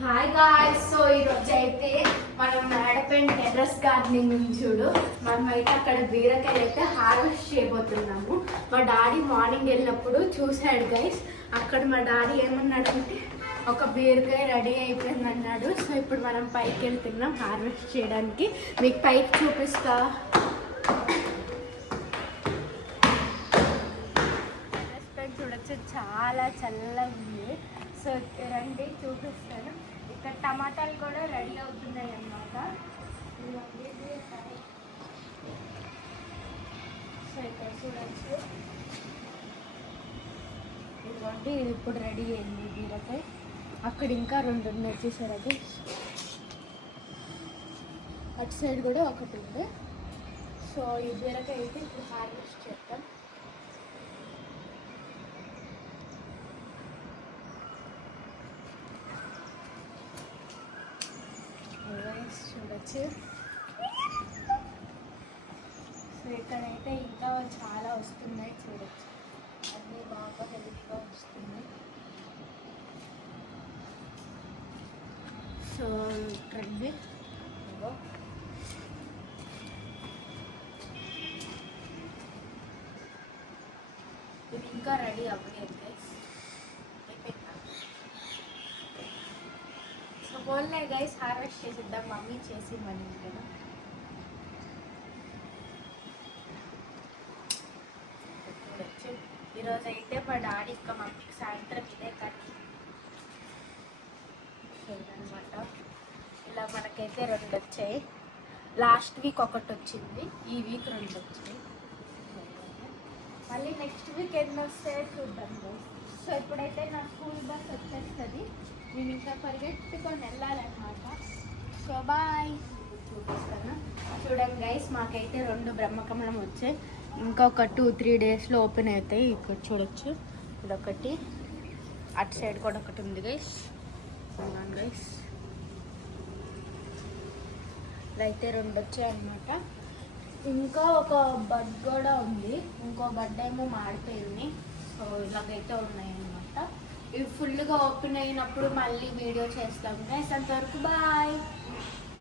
Hi guys. So ఈరోజు అయితే మనం మేడపైన టెర్రస్ గార్డెనింగ్ ఉంది చూడు, మనమైతే అక్కడ బీరకాయలు అయితే హార్వెస్ట్ చేయబోతున్నాము. మా డాడీ మార్నింగ్ వెళ్ళినప్పుడు చూశాడు గైస్. అక్కడ మా డాడీ ఏమన్నాడంటే ఒక బీరకాయ రెడీ అయిపోయింది అన్నాడు. సో ఇప్పుడు మనం పైకి వెళ్తున్నాం హార్వెస్ట్ చేయడానికి. మీకు పైకి చూపిస్తా. టెర్రస్ పైన చూడొచ్చు, చాలా చల్లగా ఉంది. సో రండి చూపిస్తాను. ఇక్కడ టమాటాలు కూడా రెడీ అవుతున్నాయి అన్నమాట. సో ఇక్కడ చూడచ్చు, ఇదిగోండి, ఇది ఇప్పుడు రెడీ అయింది బీరకాయ. అక్కడ ఇంకా రెండు ఉన్నాయి చూసారు, అది అటు సైడ్ కూడా ఒకటి ఉంది. సో ఈ బీరకాయ అయితే ఇప్పుడు హార్వెస్ట్ చేద్దాం. చూడచ్చు. సో ఇక్కడైతే ఇంకా చాలా వస్తున్నాయి చూడచ్చు, అన్నీ బాగా హెల్తీగా వస్తున్నాయి. సో ఇక్కడండి ఇది ఇంకా రెడీ అవ్వలేదు. సో బోల్నే గైస్, హార్వెస్ట్ చేసిద్దాం. మమ్మీ చేసి మనీ కదా. చూడచ్చు, ఈరోజు అయితే మా డాడీ ఇంకా మమ్మీకి సాయంత్రం ఇదే కట్టి అనమాట. ఇలా మనకైతే రెండు వచ్చాయి. లాస్ట్ వీక్ ఒకటి వచ్చింది, ఈ వీక్ రెండు వచ్చాయి. మళ్ళీ నెక్స్ట్ వీక్ ఎన్ని వస్తాయో చూద్దాం. సో ఇప్పుడైతే నా స్కూల్ బస్ వచ్చేస్తుంది, నేను ఇంకా పరిగెట్టుకొని వెళ్ళాలన్నమాట. సో బాయ్, చూపిస్తాను. చూడండి గైస్, మాకైతే రెండు బ్రహ్మకమలం వచ్చాయి. ఇంకొక 2-3 డేస్లో ఓపెన్ అవుతాయి. ఇక్కడ చూడొచ్చు, ఇదొకటి, అటు సైడ్ కూడా ఒకటి ఉంది గైస్. గైస్ ఇలా అయితే రెండు వచ్చాయి అన్నమాట. ఇంకా ఒక బడ్ కూడా ఉంది, ఇంకో బడ్ ఏమో మాడిపోయింది. సో ఇలాగైతే ఉన్నాయి అన్నమాట. ఇవి ఫుల్గా ఓపెన్ అయినప్పుడు మళ్ళీ వీడియో చేస్తాం గైస్. అంతవరకు బాయ్.